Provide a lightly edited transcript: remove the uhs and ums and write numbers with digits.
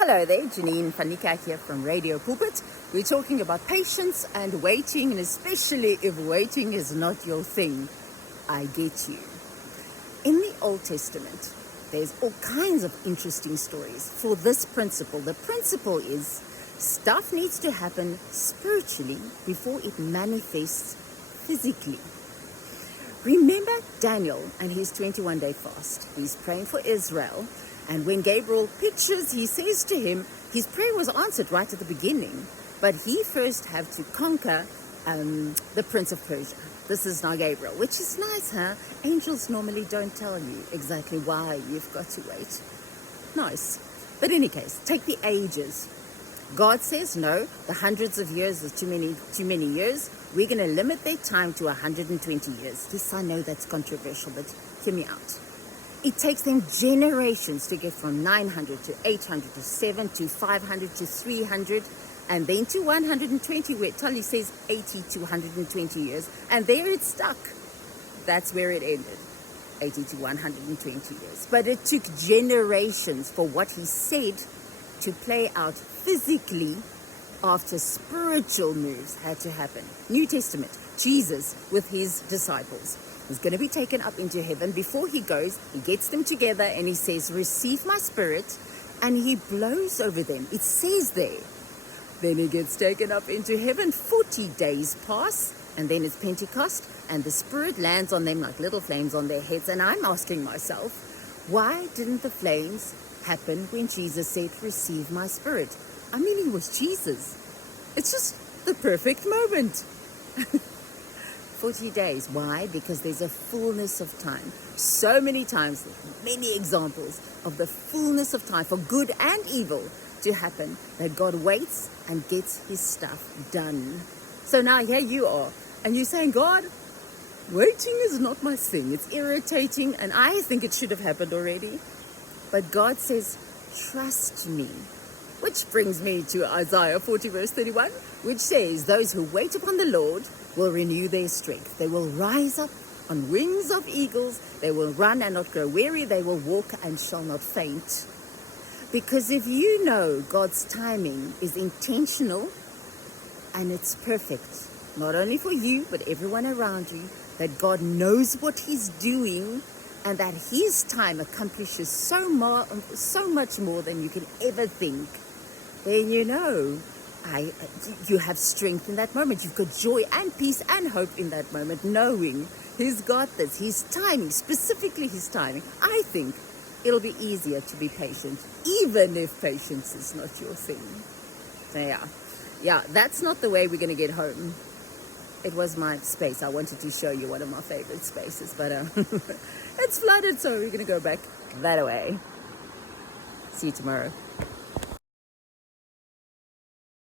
Hello there, Janine Fanika here from Radio Pulpit. We're talking about patience and waiting, and especially if waiting is not your thing. I get you. In the Old Testament, there's all kinds of interesting stories for this principle. The principle is stuff needs to happen spiritually before it manifests physically. Remember Daniel and his 21-day fast. He's praying for Israel. And when Gabriel pictures, he says to him, his prayer was answered right at the beginning, but he first had to conquer the Prince of Persia. This is now Gabriel, which is nice, huh? Angels normally don't tell you exactly why you've got to wait. Nice. But in any case, take the ages. God says, no, the hundreds of years is too many years. We're going to limit their time to 120 years. Yes, I know that's controversial, but hear me out. It takes them generations to get from 900 to 800 to 7 to 500 to 300 and then to 120, where Tully says 80 to 120 years. And there it's stuck. That's where it ended, 80 to 120 years. But it took generations for what he said to play out physically after spiritual moves had to happen. New Testament, Jesus with his disciples. He's going to be taken up into heaven. Before he goes, he gets them together and he says, receive my spirit, and he blows over them. It says there. Then he gets taken up into heaven. 40 days pass, and then it's Pentecost, and the spirit lands on them like little flames on their heads. And I'm asking myself, why didn't the flames happen when Jesus said, receive my spirit? I mean, he was Jesus. It's just the perfect moment. 40 days. Why? Because there's a fullness of time. So many times, many examples of the fullness of time for good and evil to happen, that God waits and gets his stuff done. So now here you are, and you're saying, God, waiting is not my thing. It's irritating, and I think it should have happened already. But God says, trust me. Which brings me to Isaiah 40 verse 31, which says, those who wait upon the Lord will renew their strength. They will rise up on wings of eagles. They will run and not grow weary. They will walk and shall not faint. Because if you know God's timing is intentional and it's perfect, not only for you, but everyone around you, that God knows what he's doing and that his time accomplishes so much more than you can ever think, then you know you have strength in that moment. You've got joy and peace and hope in that moment, knowing he's got this, his timing, specifically his timing. I think it'll be easier to be patient, even if patience is not your thing. So yeah, that's not the way we're going to get home. It was my space. I wanted to show you one of my favorite spaces, but it's flooded, so we're going to go back that way. See you tomorrow.